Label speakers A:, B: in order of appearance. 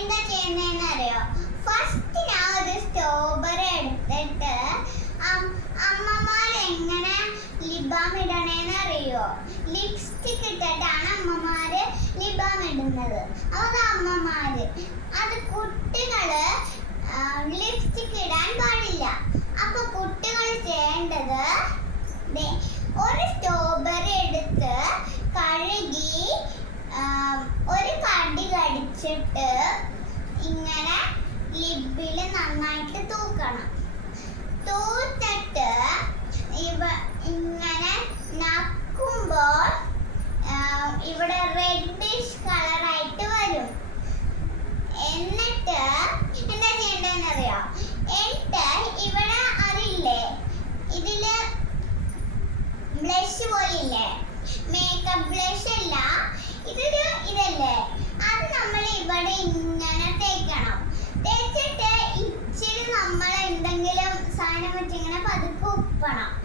A: എന്താ ചെയ്യുന്നതെന്ന് അറിയോ? ഫസ്റ്റ് ഞാൻ ഒരു സ്ട്രോബെറി എടുത്തിട്ട് അമ്മമാർ എങ്ങനെ ലിബാം ഇടണേന്ന് അറിയോ? ലിപ്സ്റ്റിക് ഇട്ടിട്ടാണ് അമ്മമാര് ലിബാം ഇടുന്നത്. അത് അമ്മമാര്. അത് കുട്ടികൾ ലിപ്സ്റ്റിക് ഇടാൻ പാടില്ല. അപ്പൊ കുട്ടികൾ ചെയ്യേണ്ടത് ഒരു സ്ട്രോബെറി എടുത്ത് കഴുകി ഒരു കടി കടിച്ചിട്ട് ഇങ്ങനെ ലിബിൽ നന്നായിട്ട് തൂക്കണം. തൂത്തിട്ട് ഇവ ഇങ്ങനെ നക്കുമ്പോൾ ഇവിടെ റെഡിഷ് കളറായിട്ട് 算了。